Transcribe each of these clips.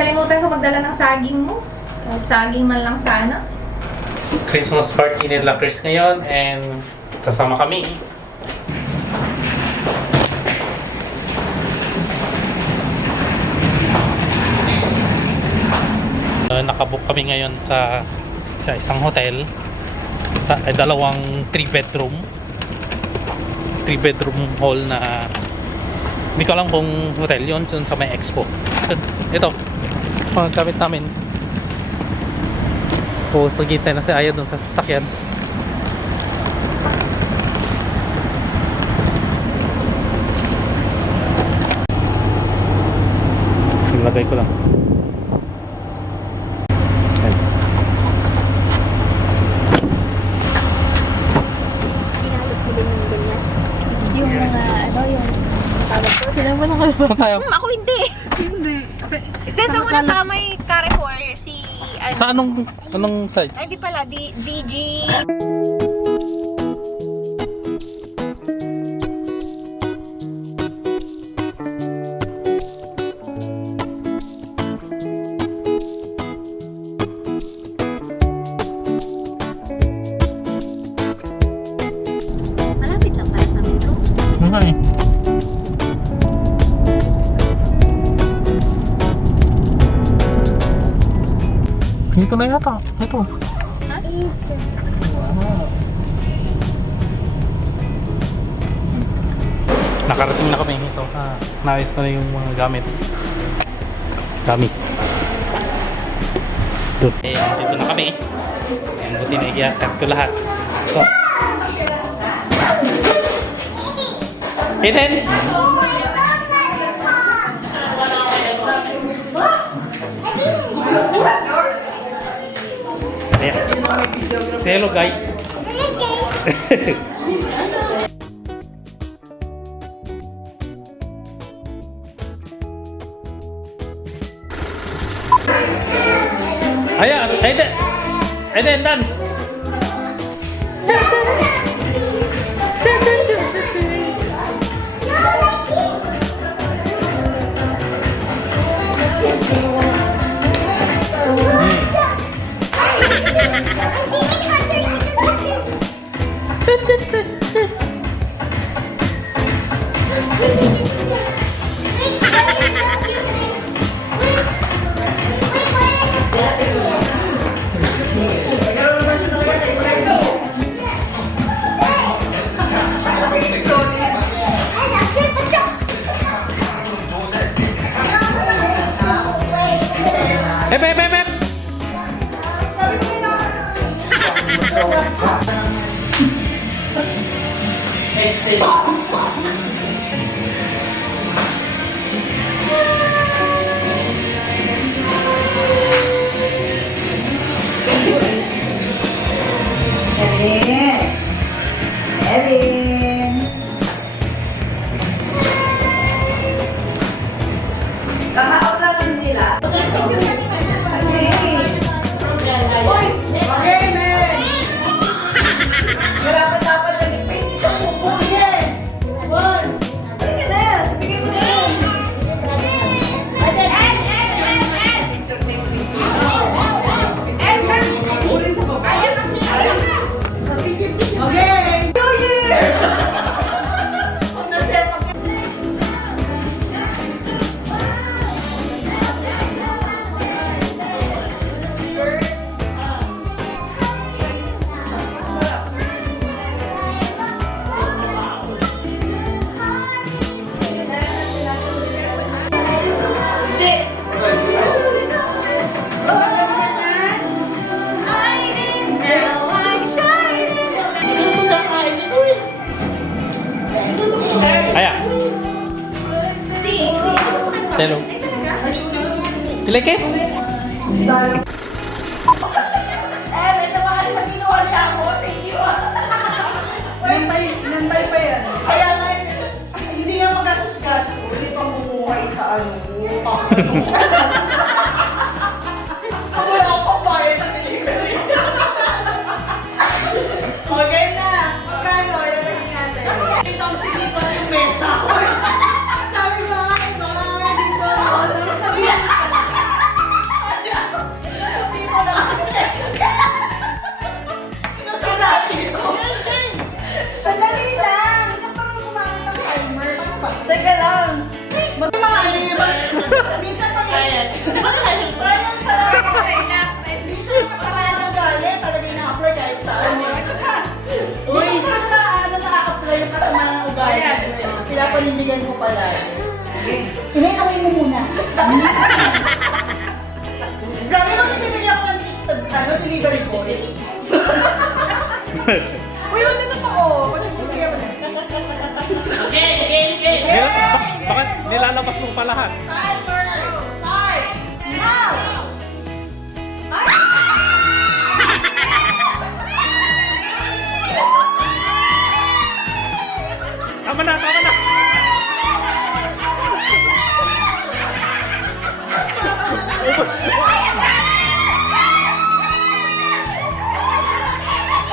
Kalimutan ko magdala ng saging mo. Kahit saging man lang sana. Christmas party nila Chris ngayon and sasama kami. Nakabook kami ngayon sa isang hotel. Dalawang 3-bedroom hall na hindi ko alam kung hotel yun sa may expo. Ito mga gamit namin. Tapos naghihintay na si Aya dun sa sasakyan. Nilagay ko lang. Ayan. Inalog ko din yung ganyan. Yung mga, yung tawag ko. Kailan mo lang kayo? Saan tayo? Ako hindi. Hindi. Hindi, sa muna sa may Carrefour, si... Sa anong side? Ay, di pala, DG... Malapit lang tayo sa metro. Okay. Dito na yata. Ito. Nakarating na kami ito. Naayos ko na yung mga gamit. Doon. Dito na kami. Ayan, buti na i-attach ko lahat. So. Eden! Ayan. Say hello guys. Ayan, Eden, dance. Hep. Erin. Kakaot lang nila. Kasi, uy, mag-amen! Wala pa dapat ng space dito. Pupuyin! Bon! Sige na yan. Sige mo na yan. Ulit sa baba. Okay! New Year! Kung na-set up Ayan. Hello. You like it? Nantay pa yan. Kaya nga, hindi nga magastos-gastos. Hindi pa bumuhay sa ano. Wala akong bayad sa delivery. Okay na. Magkano? Lalagyan natin. Ito ang sinipan yung mesa. Sabi ko nga, ito nga dito. Minsan pag parang sarap. Minsan masarap ng galit, talaga ina-apply kahit saan. Uy, ito na-apply yung kasama ng ugali. Pinapanindigan ko pala. Inay-away mo muna. Grabe mo, nabibili ako ng tips sa delivery boy. Uy, hindi totoo. Pag-ibigay mo na. Bakit nilalabas mo pa lahat? Timer, start, now! Ay! Tama na, tama na!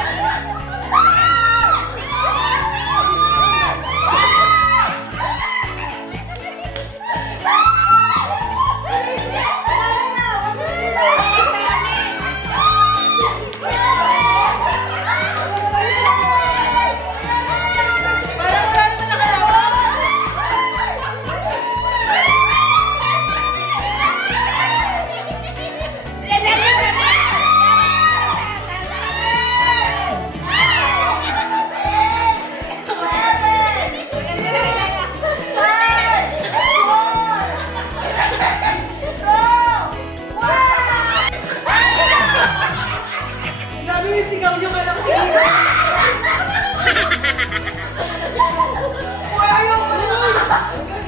Parang wala naman nakalawan. Grabe yung sigaw nyo ka ng tigisa. Uy, ayaw ko na.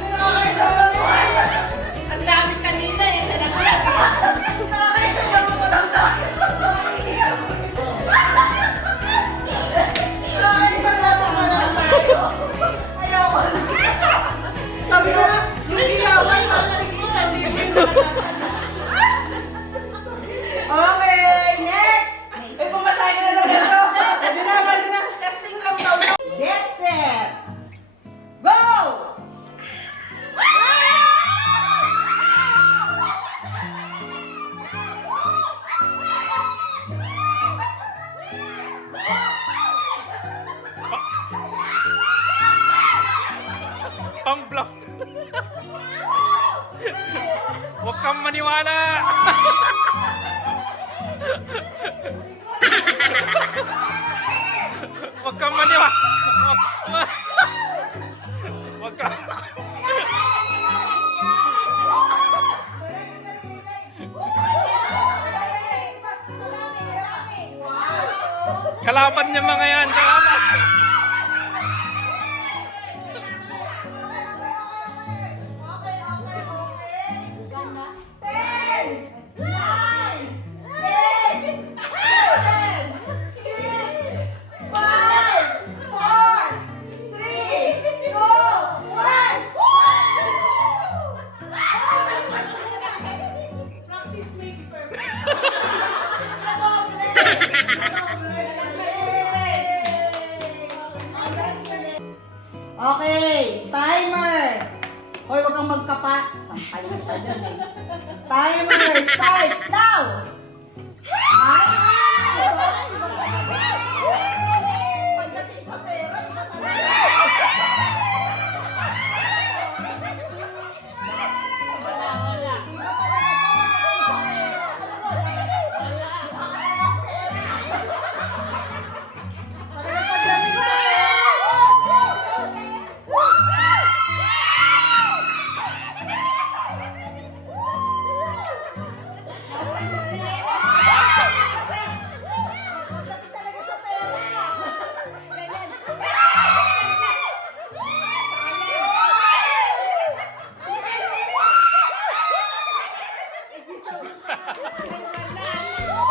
Nakakaisama mo. Ang dami kanina eh. Nakakaisama mo lang sa akin. Nakakaisama mo lang tayo. Ayaw ko na. Sabi ko, yung ilawan, parang isang libin na Okay, next! May pumasahe ka na lang ito. Pwede na. Testing lang daw. Get set! Go! Pang-bluff! Huwag kang maniwala! Huwag kang maniwala! Huwag kang... Kalaban niya mga yan! Kalaban! Okay, timer. Hoy, wag kang magkapa. Sampay mo tayo dyan eh. Timer starts now. Pagdating sa pera, iba talaga.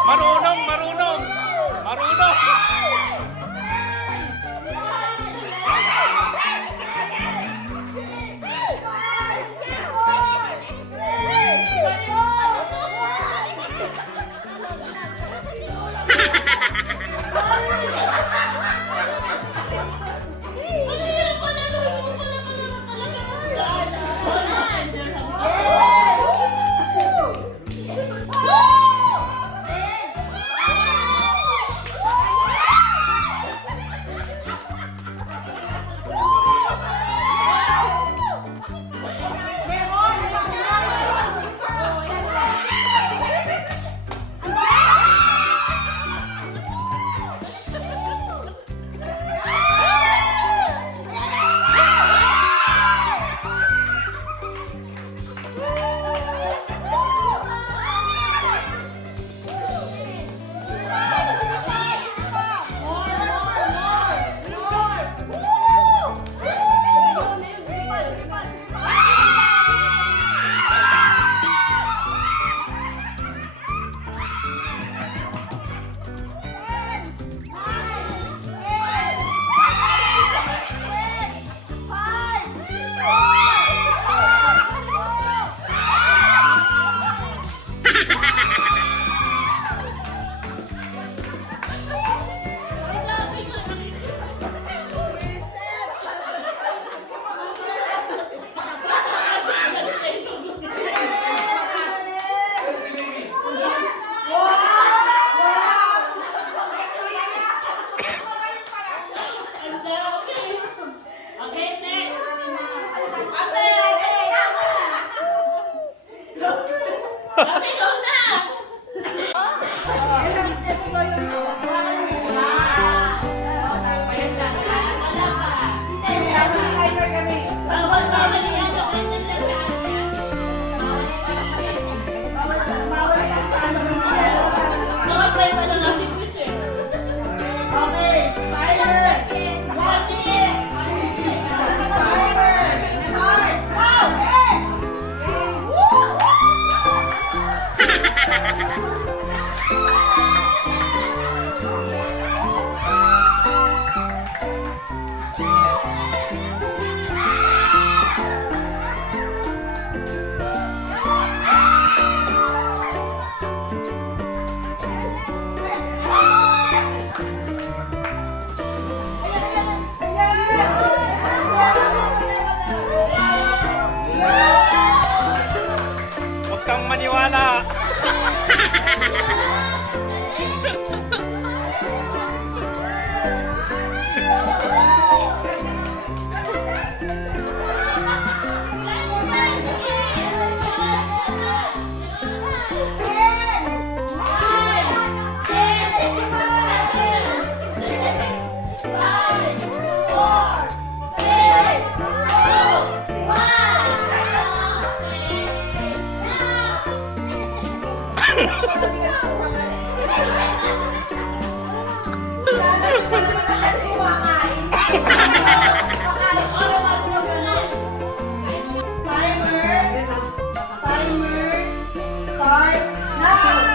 Marunong! Marunong! Marunong! kang maniwala. Timer starts now.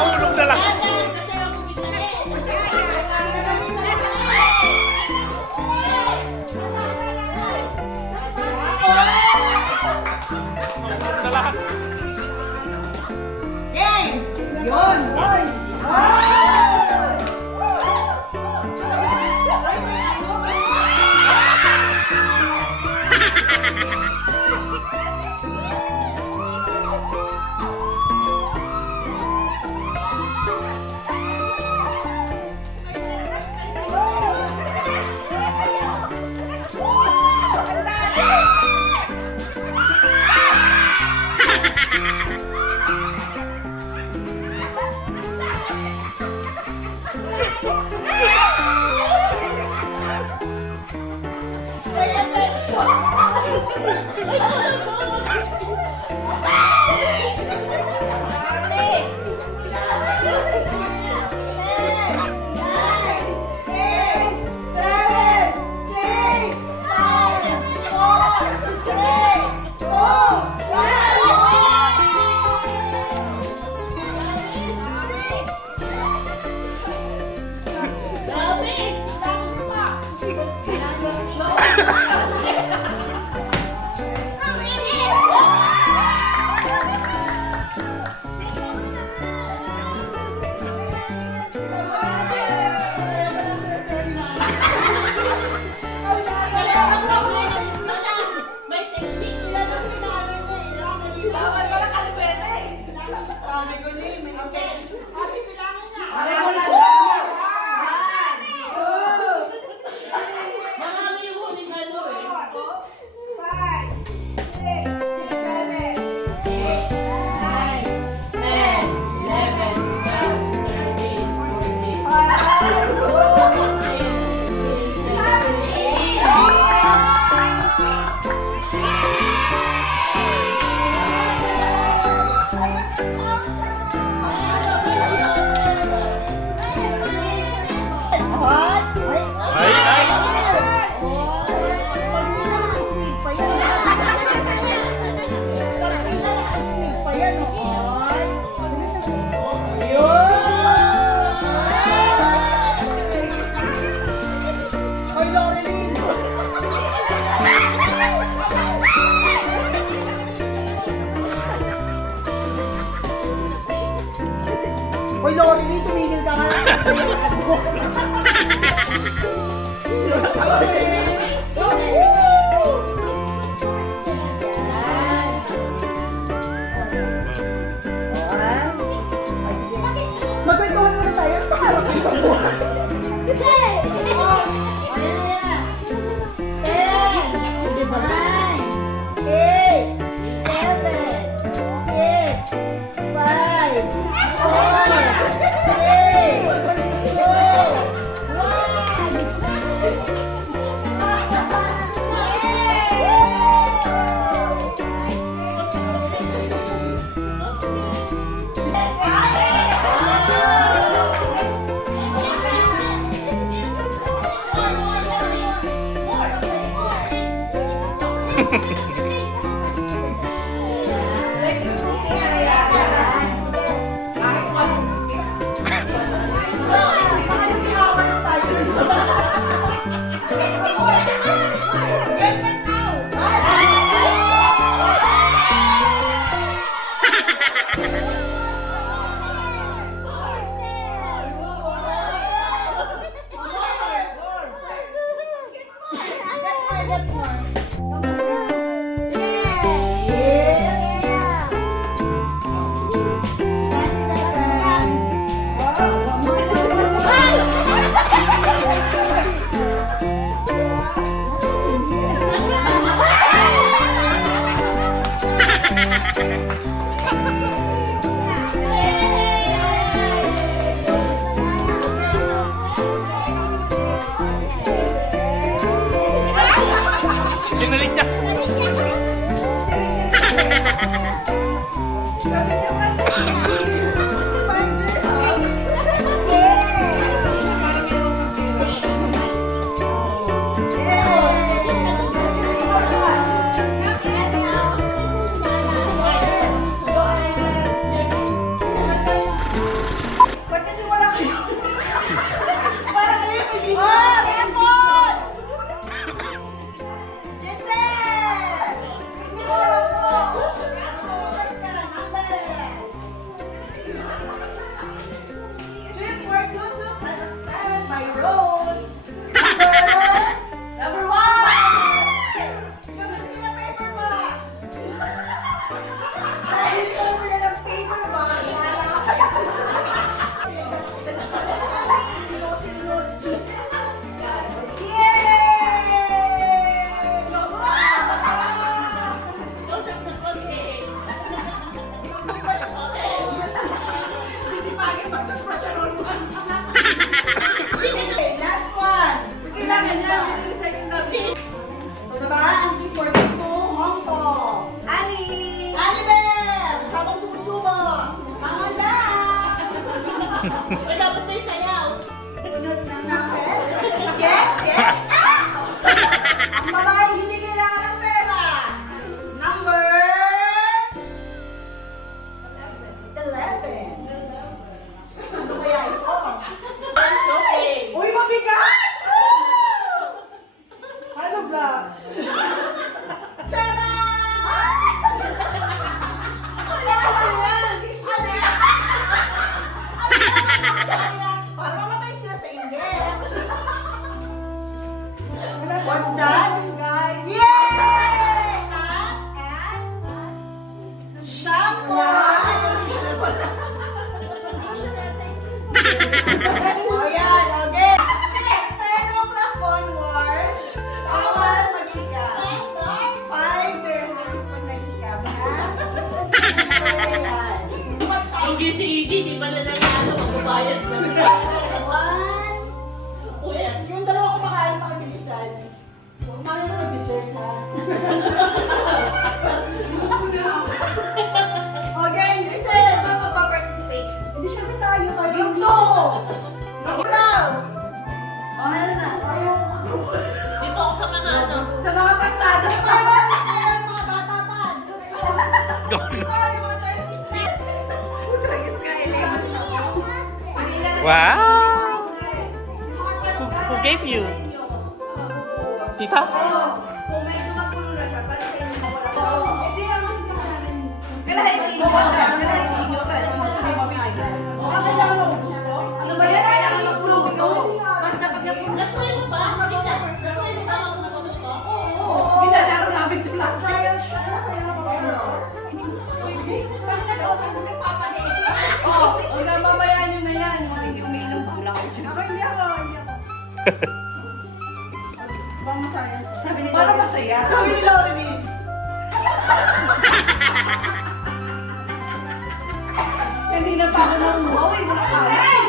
Nahulog na lang. Nahulog na lang. Game! Yun! Hoy! Binalik niya. Ba't kasi wala kayo? Parang ngayon may oh, Raymond! Giselle! Wala po! Sumas ka, number! Drink for two to Kazakhstan by road. Number one! Yung gusto niya paper ba? Dahil ko mo yan ang paper ba? Wala ka sa last one. Kailangan na. Ito na ba? Ang P42 Hong Kong. Ali! Ali Bell! Sabang sumusubo. Mga na! Dapat may sayaw. Sunod na natin. Get out! Ang babaeng hindi kailangan ng pera. Number 11. Ano kaya ito? Uy, mabigat! Hello, Glass. Tara! Wala ka yan! Ano yan? Para mamatay sila sa inggit. What's that, guys? Yay! And shampoo! Oh, yan. Okay. Pero plafon words. Bawal maghikap. 5 dirhams pag naghikap. Ayan. Hindi si EG, di pa na nangyalo, magbabayad na. One. Kuya. Yung dalawa kumakain pa kami bisan. Kumain na mag-dessert, ha? Okay, Giselle. Magpa-participate. Hindi siya tayo. Group 2. Group 2. Oh, ano na? Dito ako sa mga ano. Sa mga pastada. Tayo, mga bata pa. Ay, mga tayo sister. Wow! Who gave you? Tita? Kung medyo mapuno na siya, para sa inyo mawala. Hindi ang dito namin. Kailangan i-inyo ka. Kailangan i-inyo ka. Okay lang mo. Gusto? Ano ba yan? Kailangan mag-studio. Basta pag natuloy mo ba? Natuloy mo ba mag-studio ko? Ginalaro namin ito lang. Trial siya. Kaya mag-ano. Sige. Pag nag-open mo nagpapalit. Hanggang mamaya nyo na yan. Hindi umiinom pa lang. Ako hindi ako. Bang masaya. Sabi ni Para Lauren. masaya. Sabi ni Lauren eh. Hindi na pa ako nang wow eh. Mga kalas.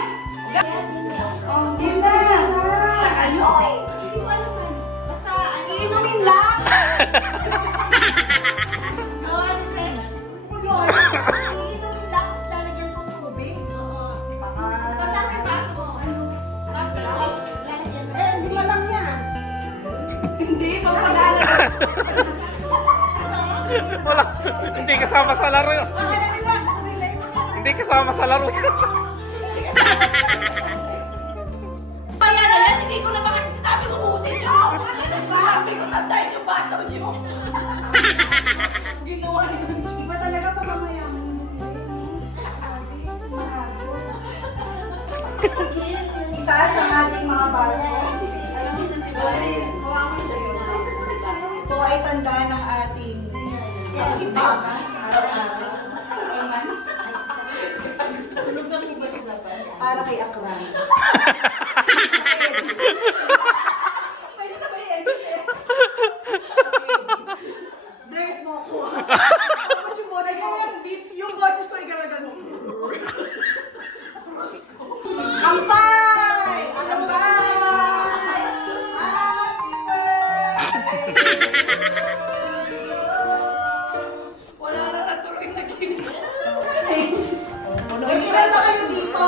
Oh, yun na. Tagayo eh. Hindi ko alam man. Basta, Iinumin lang. No, Andres. Iinumin lang. Tapos lalagyan ko ng tubig. Tanda mo yung paso mo. Hindi ka lang yan. Hindi, papadala. Wala. Hindi kasama sa laro yun. Hindi kasama sa laro yun. Kaya na yan, hindi ko na ba kasi sinabi ko busin nyo. Sabi ko tandayin yung baso nyo. Ginawa niyo. Iba talaga pa mamayaman Itaas ang ating mga baso. Ito ay tanda ng ating pag-ibig sa araw-araw. Para kay Akran. Pwede na ba yan? Drake mo ako. Tapos yung boses ko, yung boses ko igaragan mo. Kampay! Kampay! Happy birthday! Wala na natuloy na game. May ilan ba kayo dito?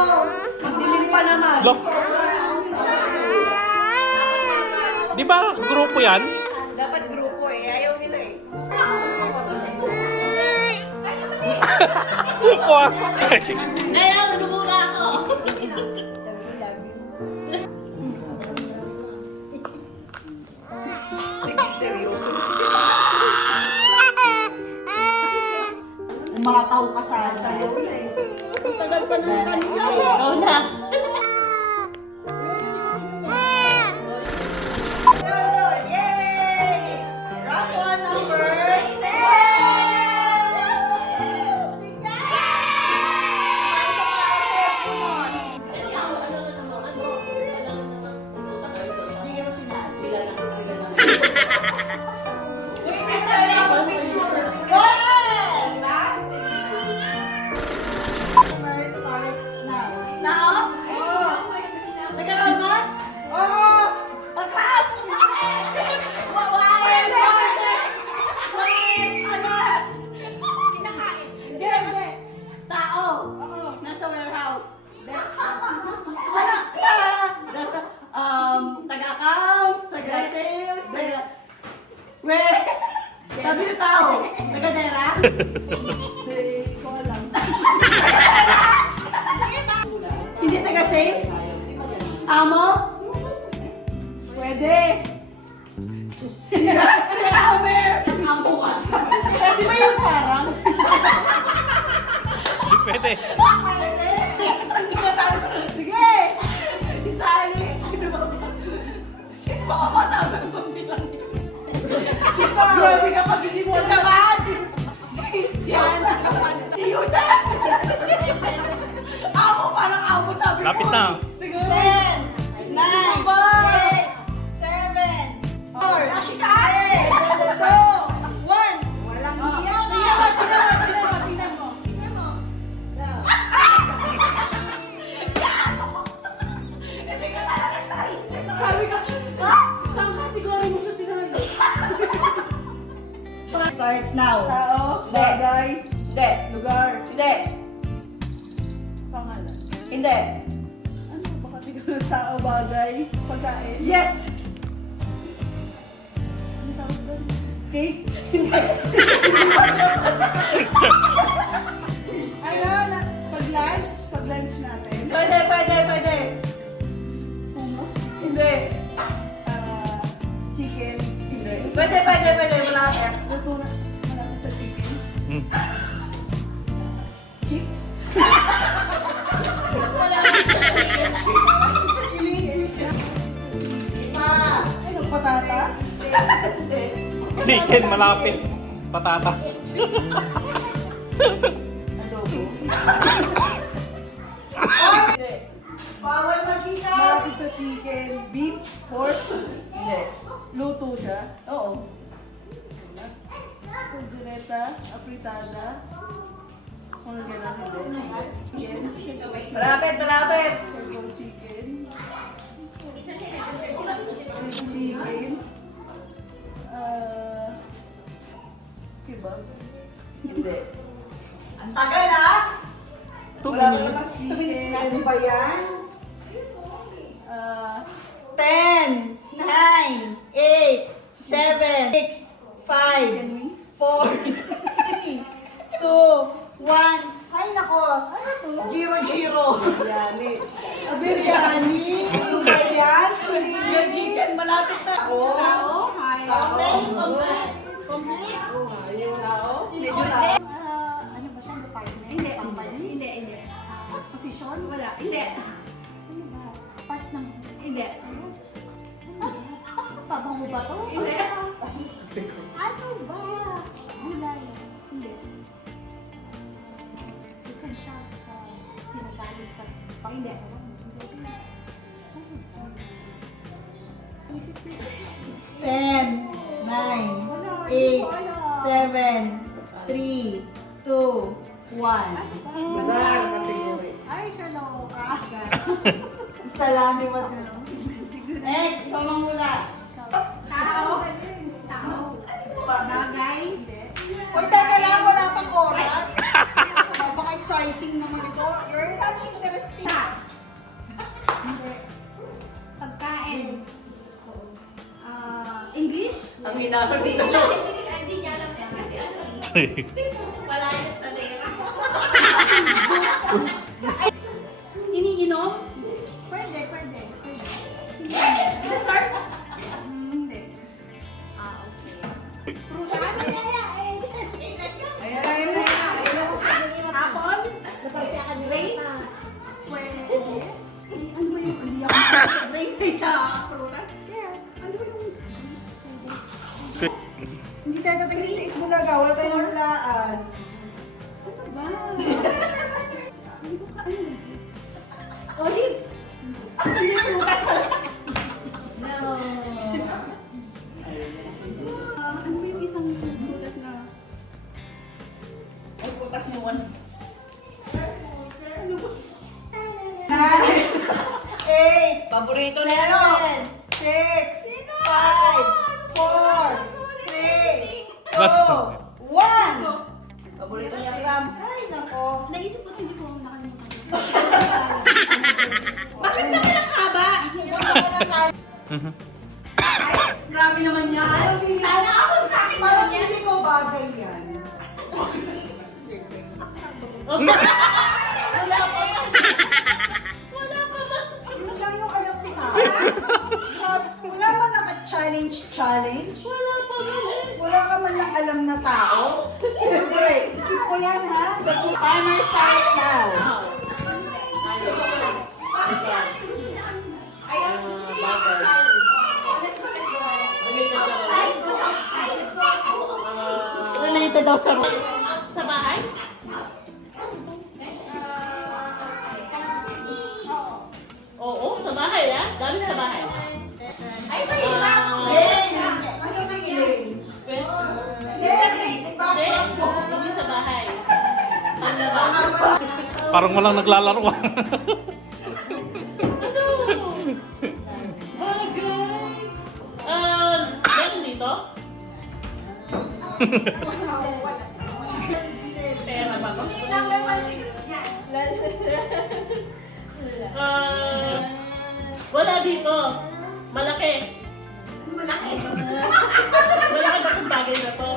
Magdilim pa naman. Look. Di ba grupo yan? Dapat grupo eh. Ayaw nila eh. Puwas. Ayaw, lumula ako. Seryoso. Umakaw ka sa sayo. Tagal pa naman kanina. Oo na. Yay! Raffle number 10! Hindi ka na sinabi. Timer starts now. Now? Oo. Nagkaroon mo? Oo. Pag-hap! Wawain! Wawain! Alas! Kinakain. Hindi. Tao. Nasa warehouse. Ano? Taga-accounts, taga-sales, Weh! Sabi yung tao. Taga-dera? Hindi taga-sales? Amo? Pwede. Si Amer! Amo ka. Pwede ba yung parang? Pwede. Pwede. Sige! Isahan niyo yung sino ba? Sino ba kapatabi ang pambilang niyo? Grabe ka pag hindi mo. Si Japan! Si Jana! Si Yusef! Amo, parang amo sabi ko. Lapit na. 10, 9, 8, 7, 4, 3, 2, 1. Walang iyak! Hindi ka talaga siya isip. Sabi ko, ha? Saan kategory mo siya sinali? Starts now. Tao, bagay, Hindi. lugar, Hindi. pangalan. Hindi. Ano ba kasi kung tao, bagay, pagkain? Yes! Ano tawag doon? Cake? Ano, pag-lunch natin. Pwede, pwede, pwede. Hummus? Hindi. Chicken? Hindi. Pwede, pwede, pwede. Malapit. Luto na, malapit sa chicken. Hmm. Chips? Ano, patatas? Chicken, malapit. Patatas. Adobo? Hindi. Bawal magkita. Malapit sa chicken, beef, pork? Hindi. Luto siya? Oo. Pulgureta, apritada. Kung gano'n, hindi. Chicken, Malapit, malapit. purple chicken. Chicken. Kebab. Hindi. Ang tagal ah! Wala pa naman 2 minutes na. Ano ba yan? 10, 9, 8, 7, 6, 5, Chicken wings. 4, Yung chicken, malapit na. Tao. Hi. Tao. Complete. Tao. Medyo tao. Ano ba siya? Department? Hindi. Hindi. Position? Wala. Hindi. Ano ba? Parts ng... Hindi. Pabango ba to? Hindi. Ano ba? Gulay. Hindi. Isa siya sa pinagamit sa Hindi. Isip ko. 10, 9, 8, 7, 3, 2, 1. Ay, kaloka. Isa lang di ba? Next, ikaw mangula. Tao. Tao. Bagay. Uy, teka lang, wala pang oras. Napaka-exciting naman ito. You're not interesting. Hindi. Pagkain. English? Ang hinahuli ko. Hindi niya alam yan kasi ano eh. Palayot sa lera. Iniinom? Pwede. Dessert? Hindi. Okay. Prutas? Ayun. Apple? Grape? Pwede. Ano ba yung hindi ako grape sa prutas? Yeah. Ano ba yung... Hindi tayo tatingin sa Itbulaga. Wala tayong hulaan. Ano ba? Hindi ko ka ano. Olive? Hindi prutas pala. No. Ano ba yung isang prutas na... Ay, putas ni Juan. Ano ba? 8, paborito na 7, 6, 5, 4, 3, That's 2, 1. Paborito niya, Ram. Ay, nako. Naisip ko hindi ko nakalimutan. Bakit kami nakaba? Ay, grabe naman yan. Sana ako sa akin Parang naman yan. hindi ko bagay yan. Ano lang yung alam ko na? Wala man naka-challenge? Wala ka man lang alam na tao? Okay, keep ko yan ha. The timer starts now. Related daw sa... Sa bahay? Oo, sa bahay ah. Dami sa bahay. Asa si Elaine? Hindi sa bahay. Ano ba? Parang walang naglalaro. Bagay. Meron dito? Pera ba to? Wala dito. Malaki. Malaki itong bagay na to.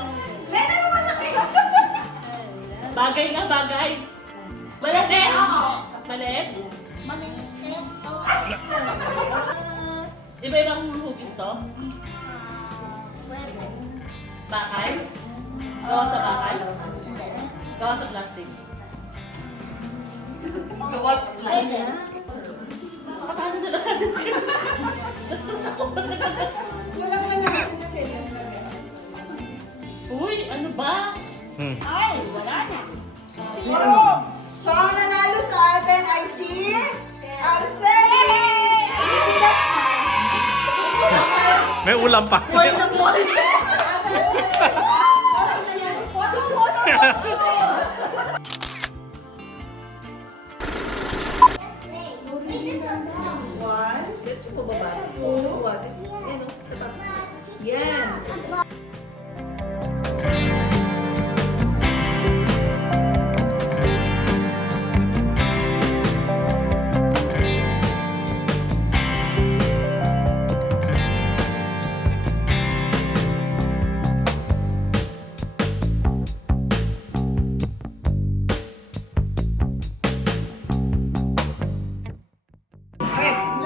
Bagay nga, bagay. Malaki? Maliit? Iba-ibang hugis to? Bakay? Gawa sa bakay? Gawa sa plastic? Gawa sa plan. Paano na lang natin siya? Gastos ako. Wala man nakasisila. Uy, ano ba? Ay, wala na. So, ang nanalo sa atin ay si Arcel! Bigas na. May ulam pa. Buhay na buhay. Foto. One. Yan.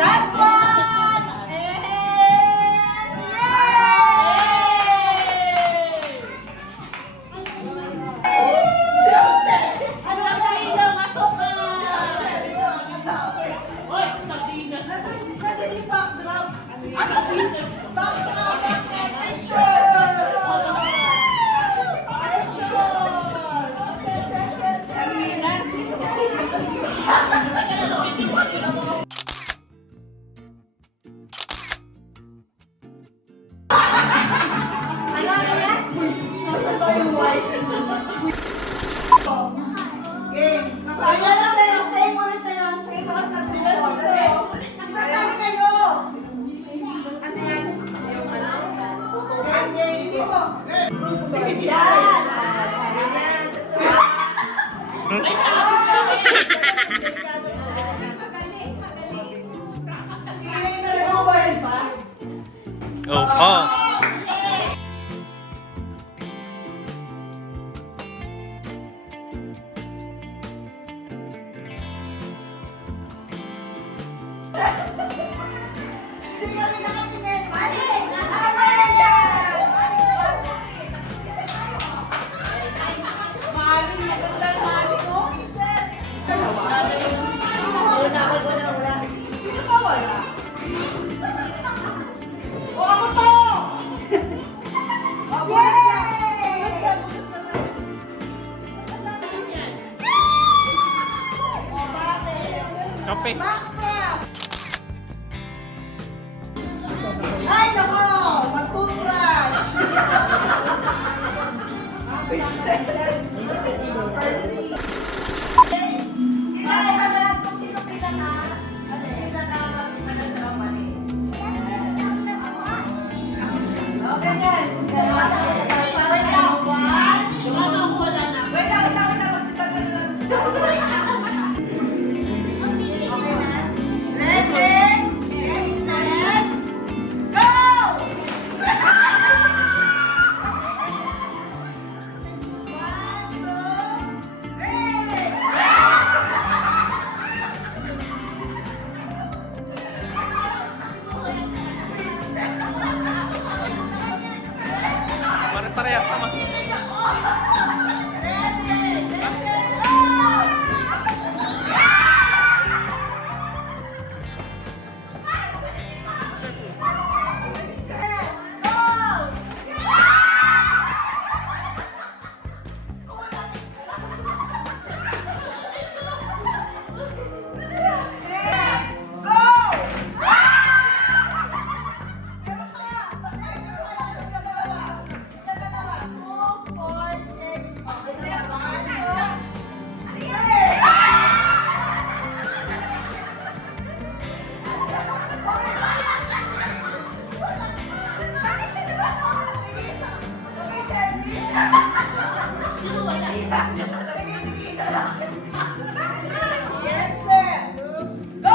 Last one! Ayan lang na yun. Same ulit na yun. Same ulit na yun. Dali. Kita sabi kayo. Ano yan? Game. Tipo. Yan. Magaling. Talaga mo ba yan pa? Opo. Hindi kami nakatingin. Mali! Amelia! Sino ba wala? O ako to! Kape. Backtrack! Ay, nako! Mag-toothbrush! Pare-parehas naman. Get set! Go!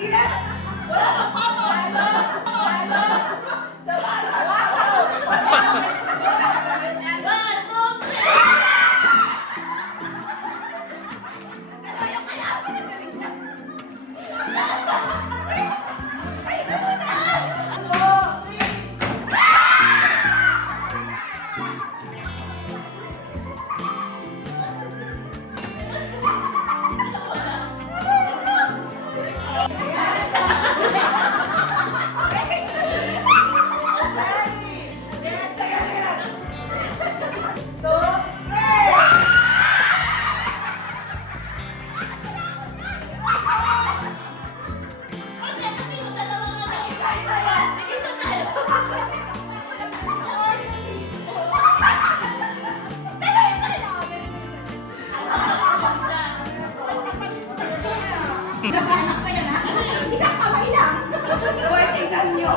Yes! Wala sapatos! Anak pa yan, ha? Isang kamay lang. Boy, tingnan nyo.